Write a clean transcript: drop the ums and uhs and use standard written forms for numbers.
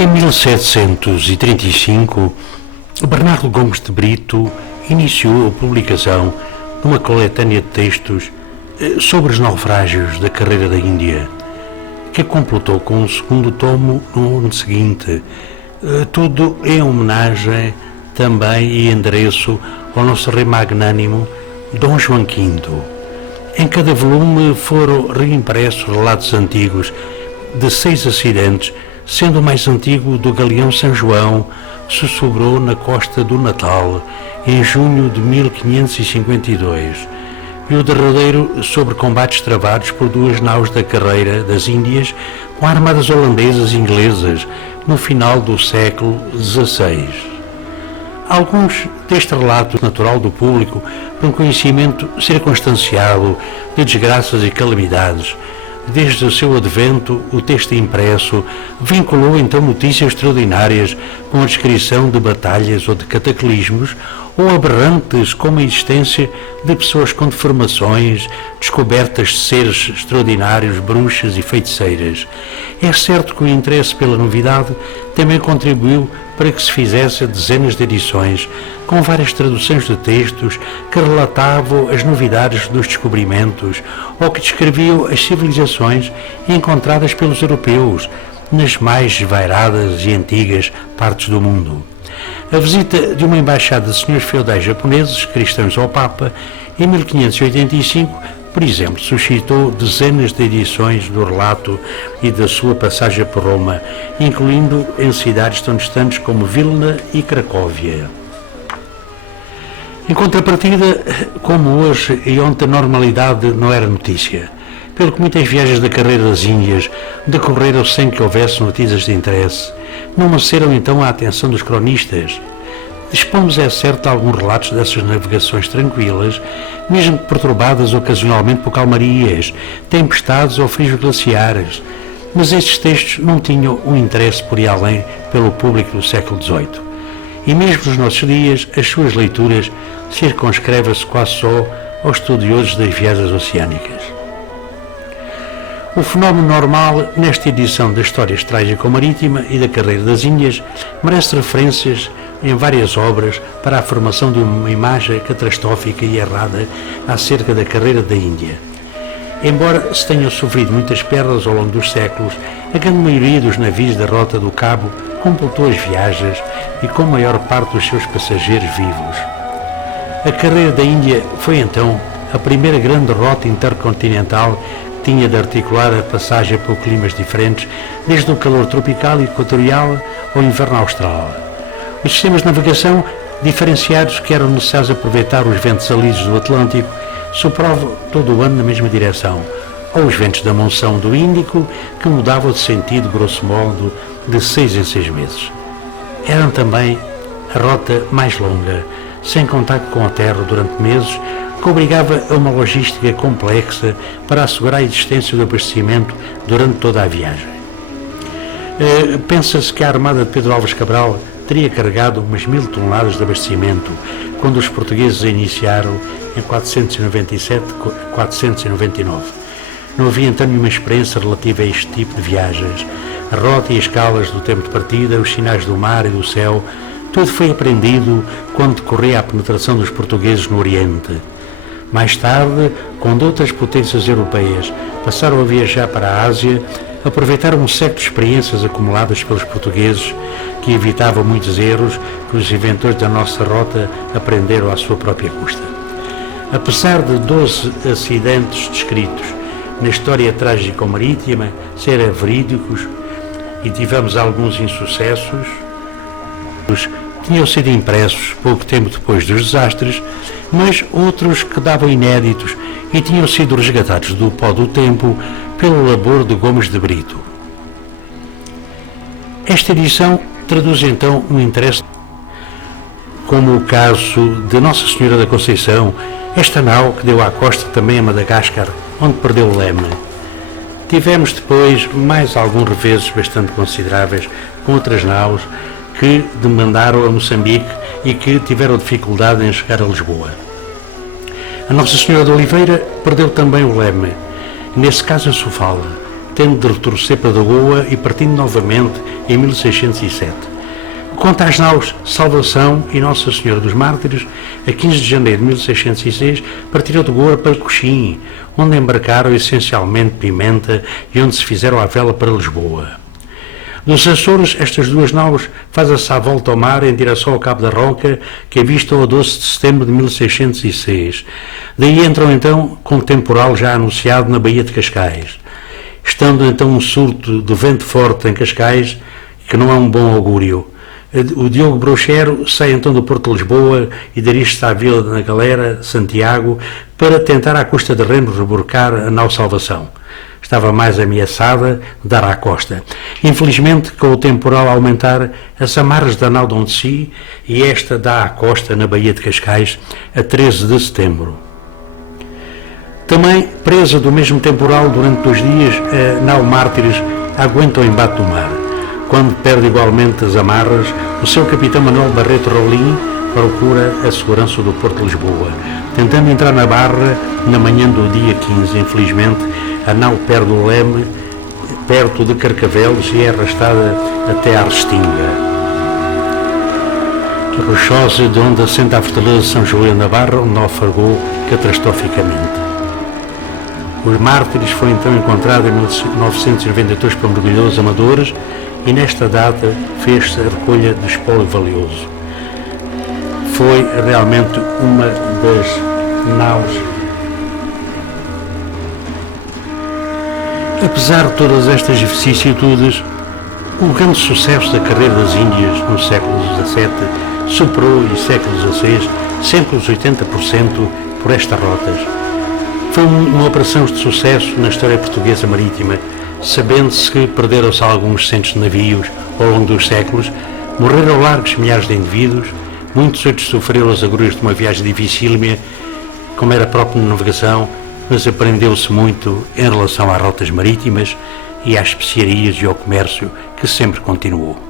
Em 1735, Bernardo Gomes de Brito iniciou a publicação de uma coletânea de textos sobre os naufrágios da carreira da Índia, que completou com um segundo tomo no ano seguinte, tudo em homenagem também e endereço ao nosso rei magnânimo Dom João V. Em cada volume foram reimpressos relatos antigos de 6 acidentes, sendo o mais antigo do galeão São João, que sussurrou na costa do Natal em junho de 1552, e o derradeiro sobre combates travados por 2 naus da carreira das Índias com armadas holandesas e inglesas no final do século XVI. Alguns deste relato natural do público, por um conhecimento circunstanciado de desgraças e calamidades, desde o seu advento, o texto impresso vinculou então notícias extraordinárias com a descrição de batalhas ou de cataclismos, ou aberrantes como a existência de pessoas com deformações, descobertas de seres extraordinários, bruxas e feiticeiras. É certo que o interesse pela novidade também contribuiu para que se fizesse dezenas de edições, com várias traduções de textos que relatavam as novidades dos descobrimentos ou que descreviam as civilizações encontradas pelos europeus nas mais variadas e antigas partes do mundo. A visita de uma embaixada de senhores feudais japoneses cristãos ao Papa, em 1585, por exemplo, suscitou dezenas de edições do relato e da sua passagem por Roma, incluindo em cidades tão distantes como Vilna e Cracóvia. Em contrapartida, como hoje e ontem a normalidade não era notícia, pelo que muitas viagens da carreira das Índias decorreram sem que houvesse notícias de interesse, não mereceram então a atenção dos cronistas. Dispomos, é certo, de alguns relatos dessas navegações tranquilas, mesmo que perturbadas ocasionalmente por calmarias, tempestades ou frios glaciares, mas estes textos não tinham um interesse por ir além pelo público do século XVIII. E mesmo nos nossos dias, as suas leituras circunscrevem-se quase só aos estudiosos das viagens oceânicas. O fenómeno normal nesta edição das histórias trágico-marítima e da carreira das Índias merece referências em várias obras para a formação de uma imagem catastrófica e errada acerca da carreira da Índia. Embora se tenham sofrido muitas perdas ao longo dos séculos, a grande maioria dos navios da Rota do Cabo completou as viagens e com a maior parte dos seus passageiros vivos. A carreira da Índia foi então a primeira grande rota intercontinental que tinha de articular a passagem por climas diferentes, desde o calor tropical e equatorial ao inverno austral. Os sistemas de navegação diferenciados que eram necessários aproveitar os ventos alísios do Atlântico sopravam todo o ano na mesma direção, ou os ventos da monção do Índico, que mudavam de sentido, grosso modo, de 6 em 6 meses. Eram também a rota mais longa, sem contacto com a terra durante meses, que obrigava a uma logística complexa para assegurar a existência do abastecimento durante toda a viagem. Pensa-se que a armada de Pedro Álvares Cabral teria carregado umas 1000 toneladas de abastecimento quando os portugueses iniciaram em 497-499. Não havia então nenhuma experiência relativa a este tipo de viagens. A rota e as escalas do tempo de partida, os sinais do mar e do céu, tudo foi aprendido quando decorria a penetração dos portugueses no Oriente. Mais tarde, quando outras potências europeias passaram a viajar para a Ásia, aproveitaram um século de experiências acumuladas pelos portugueses que evitavam muitos erros que os inventores da nossa rota aprenderam à sua própria custa. Apesar de 12 acidentes descritos na história trágico-marítima serem verídicos e tivemos alguns insucessos, tinham sido impressos pouco tempo depois dos desastres, mas outros que davam inéditos e tinham sido resgatados do pó do tempo pelo labor de Gomes de Brito. Esta edição traduz então um interesse, como o caso de Nossa Senhora da Conceição, esta nau que deu à costa também a Madagascar, onde perdeu o leme. Tivemos depois mais alguns reveses bastante consideráveis com outras naus que demandaram a Moçambique e que tiveram dificuldade em chegar a Lisboa. A Nossa Senhora de Oliveira perdeu também o leme, nesse caso em Sofala, tendo de retroceder para Goa e partindo novamente em 1607. Quanto às naus Salvação e Nossa Senhora dos Mártires, a 15 de janeiro de 1606 partiram de Goa para Coxim, onde embarcaram essencialmente Pimenta e onde se fizeram à vela para Lisboa. Dos Açores, estas duas naus fazem-se à volta ao mar em direção ao Cabo da Roca, que avistam a 12 de setembro de 1606. Daí entram então com o temporal já anunciado na Baía de Cascais. Estando então um surto de vento forte em Cascais, que não é um bom augúrio. O Diogo Brochero sai então do Porto de Lisboa e dirige-se à Vila da Galera, Santiago, para tentar à custa de remos rebocar a nau Salvação. Estava mais ameaçada de dar à costa. Infelizmente, com o temporal a aumentar, as amarras da nau dão de si e esta dá à costa na Baía de Cascais a 13 de setembro. Também, presa do mesmo temporal durante 2 dias, a nau Mártires aguenta o embate do mar. Quando perde igualmente as amarras, o seu capitão Manuel Barreto Rolim procura a segurança do Porto de Lisboa, tentando entrar na barra na manhã do dia 15. Infelizmente, a nau perde o leme perto de Carcavelos e é arrastada até à Restinga, rochosa de onde assenta a fortaleza de São Julião da Barra, onde naufragou catastroficamente. Os Mártires foi então encontrado em 1992 por mergulhadores amadores e nesta data fez-se a recolha do espólio valioso. Foi realmente uma das naus. Apesar de todas estas vicissitudes, o grande sucesso da carreira das Índias no século XVII superou em século XVI sempre os 80% por estas rotas. Foi uma operação de sucesso na história portuguesa marítima, sabendo-se que perderam-se alguns centos de navios ao longo dos séculos, morreram largos milhares de indivíduos, muitos outros sofreram as agruras de uma viagem dificílima, como era a própria navegação, mas aprendeu-se muito em relação às rotas marítimas e às especiarias e ao comércio, que sempre continuou.